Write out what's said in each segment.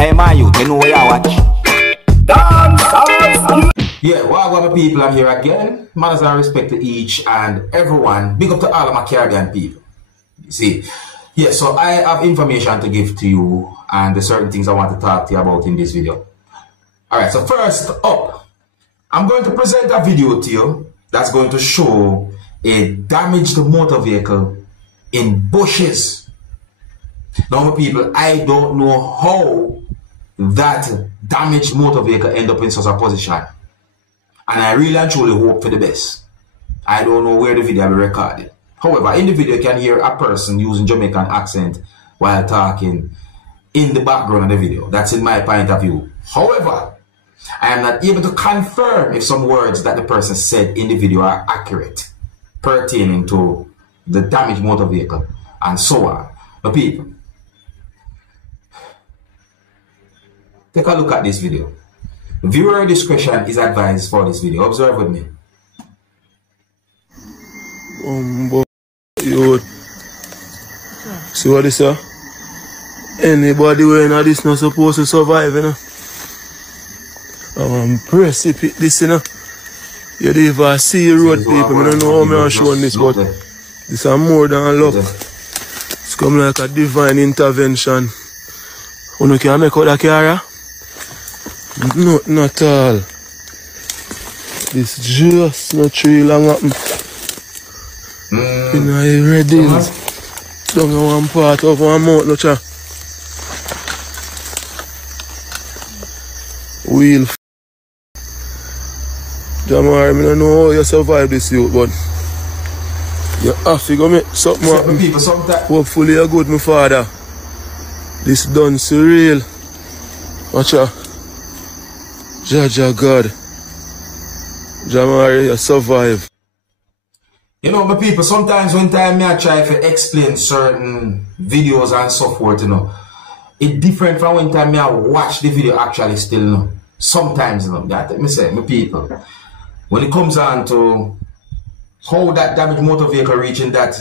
Hey, my youth, you know where you watch? Dancehall. Yeah, well, my people, I'm here again. Manners and respect to each and everyone. Big up to all of my Caribbean people. You see? Yeah, so I have information to give to you and the certain things I want to talk to you about in this video. Alright, so first up, I'm going to present a video to you that's going to show a damaged motor vehicle in bushes. Now, my people, I don't know how that damaged motor vehicle end up in such a position. And I really and truly hope for the best. I don't know where the video will be recorded. However, in the video, you can hear a person using Jamaican accent while talking in the background of the video. That's in my point of view. However, I am not able to confirm if some words that the person said in the video are accurate pertaining to the damaged motor vehicle and so on. But people, take a look at this video. Viewer discretion is advised for this video. Observe with me. Yo, see what this is? Anybody wearing this not supposed to survive, you know? I'm precipitate this, you know. You don't even see the road, people. I don't know how I'm showing this, but this is more than luck. It's come like a divine intervention. You can make out that car? Nothing at all. This just not tree long happen. You know, you ready? Down in one part of one mouth, no cha. Wheel. Jamar, I don't know how you survive this youth, but you have to go make something happen. Hopefully you're good, my father. This done surreal. Watch out. Jaja God. Jamar, you survive. You know, my people, sometimes when I try to explain certain videos and so forth, you know, it's different from when I watch the video actually still, you know. Sometimes, you know, that me say, my people, when it comes on to how that damaged motor vehicle reaching that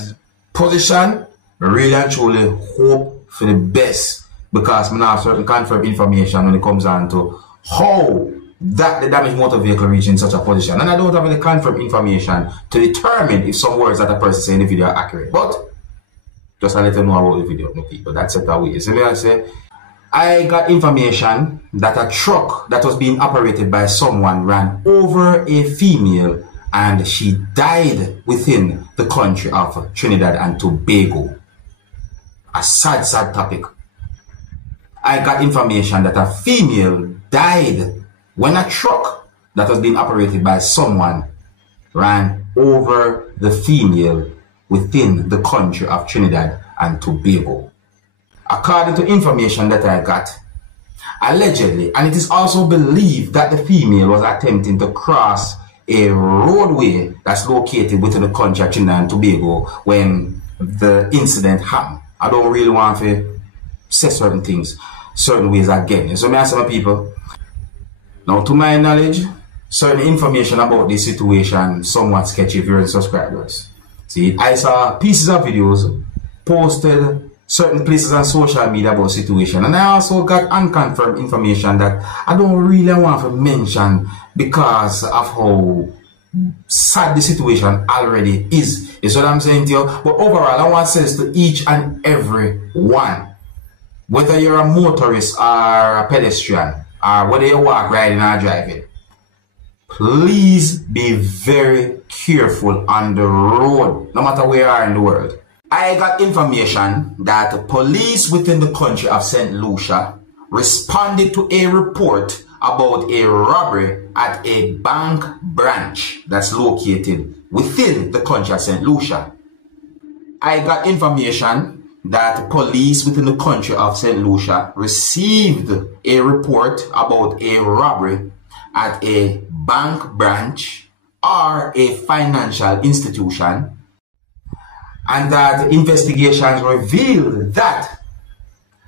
position, I really and truly hope for the best because I have certain confirmed information when it comes on to how that the damaged motor vehicle reaching such a position. And I don't have any confirmed information to determine if some words that a person say in the video are accurate. But just to let you know about the video, my people. That's it away. So I say, I got information that a truck that was being operated by someone ran over a female and she died within the country of Trinidad and Tobago. A sad, sad topic. I got information that a female died when a truck that was being operated by someone ran over the female within the country of Trinidad and Tobago. According to information that I got, allegedly, and it is also believed that the female was attempting to cross a roadway that's located within the country of Trinidad and Tobago when the incident happened. I don't really want to say certain things, certain ways again. So may I say, my people, now to my knowledge, certain information about this situation somewhat sketchy if you're subscribers. See, I saw pieces of videos posted certain places on social media about the situation, and I also got unconfirmed information that I don't really want to mention because of how sad the situation already is. Is what I'm saying to you. But overall, I want to say this to each and every one, whether you're a motorist or a pedestrian, or whether you walk, riding or driving, please be very careful on the road, no matter where you are in the world. I got information that police within the country of St. Lucia responded to a report about a robbery at a bank branch that's located within the country of St. Lucia. I got information that police within the country of St. Lucia received a report about a robbery at a bank branch or a financial institution, and that investigations revealed that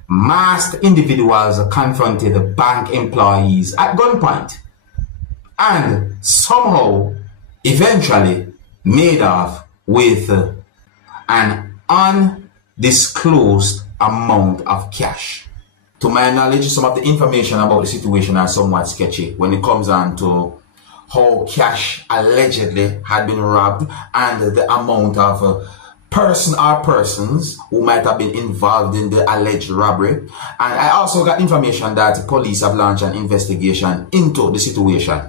masked individuals confronted bank employees at gunpoint and somehow eventually made off with an undisclosed amount of cash. To my knowledge, some of the information about the situation are somewhat sketchy when it comes on to how cash allegedly had been robbed and the amount of person or persons who might have been involved in the alleged robbery. And I also got information that police have launched an investigation into the situation.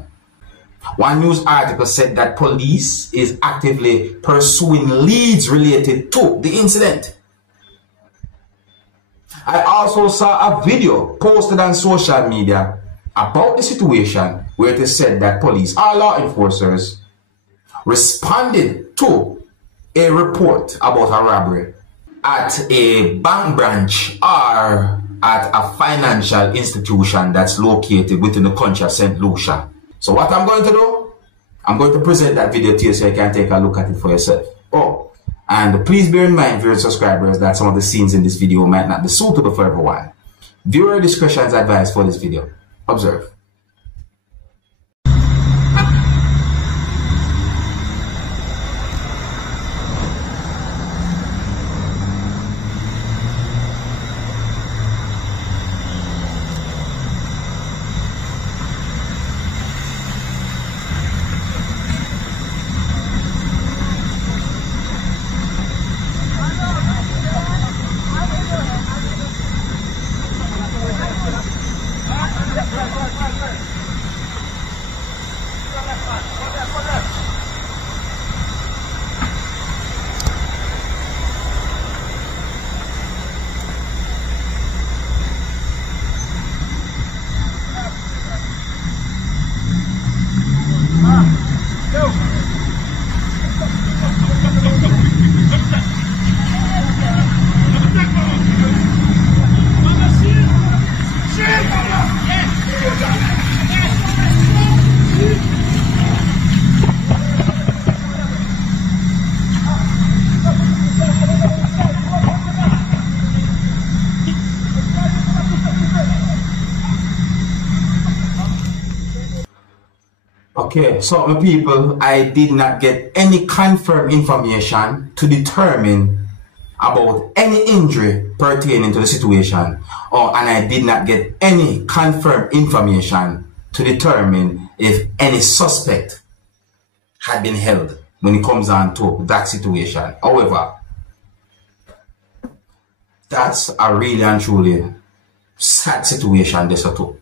One news article said that police is actively pursuing leads related to the incident. I also saw a video posted on social media about the situation where it is said that police or law enforcers responded to a report about a robbery at a bank branch or at a financial institution that's located within the country of St. Lucia. So what I'm going to do, I'm going to present that video to you so you can take a look at it for yourself. Oh, and please bear in mind, viewers and subscribers, that some of the scenes in this video might not be suitable for everyone. Viewer discretion is advised for this video. Observe. Okay, so my people, I did not get any confirmed information to determine about any injury pertaining to the situation, and I did not get any confirmed information to determine if any suspect had been held when it comes on to that situation. However, that's a really and truly sad situation this too.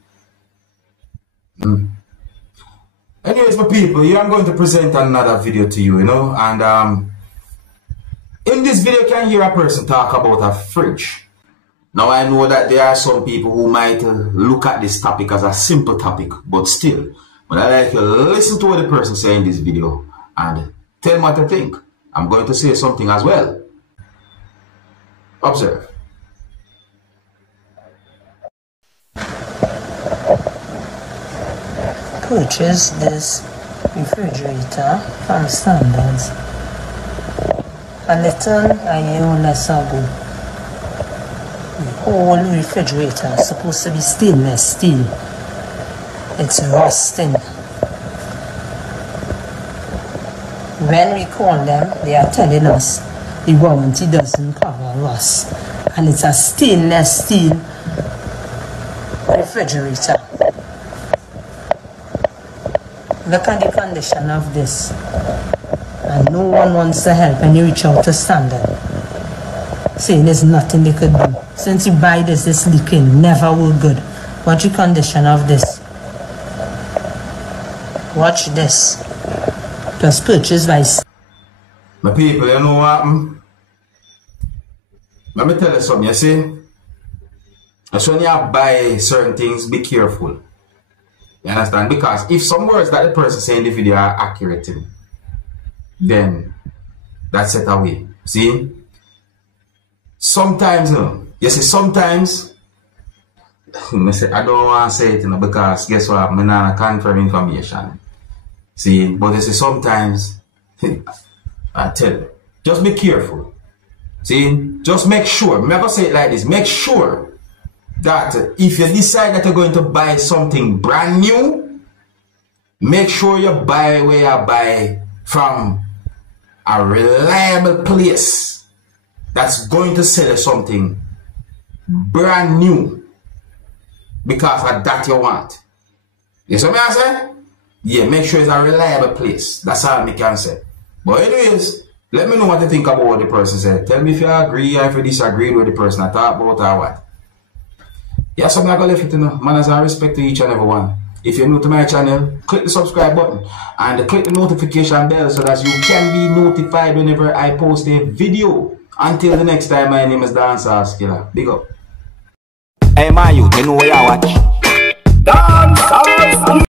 Anyways, my people, here I'm going to present another video to you, and in this video you can hear a person talk about a fridge. Now I know that there are some people who might look at this topic as a simple topic, but still, but I like to listen to what the person say in this video and tell me what to think. I'm going to say something as well. Observe. Purchase this refrigerator from Standards a little a year less ago. The whole refrigerator is supposed to be stainless steel. It's rusting. When we call them, they are telling us the warranty doesn't cover rust, and it's a stainless steel refrigerator. Look at the condition of this, and no one wants to help, and you reach out to Standard saying there's nothing they could do. Since you buy this leaking, never work good. Watch the condition of this. Watch this. It was purchased by... My people, you know what? Let me tell you something, you see? As when you buy certain things, be careful. You understand? Because if some words that the person saying in the video are accurate, then that's it away. See? Sometimes, you see, sometimes, I don't want to say it, because guess what? I'm not confirm information. See? But you see, sometimes, I tell you, just be careful. See? Just make sure. Never say it like this. Make sure that if you decide that you're going to buy something brand new, make sure you buy where you buy from a reliable place that's going to sell you something brand new. because of that you want. You see what I say? Yeah, make sure it's a reliable place. That's all I can say. But anyways, let me know what you think about what the person said. Tell me if you agree or if you disagree with the person I talk about or what. Yeah, something I got left it, you know. Manners and respect to each and every one. If you're new to my channel, click the subscribe button and click the notification bell so that you can be notified whenever I post a video. Until the next time, my name is Dancehall Skilla. Big up. Hey, my youth, you know where you watch? Dancehall.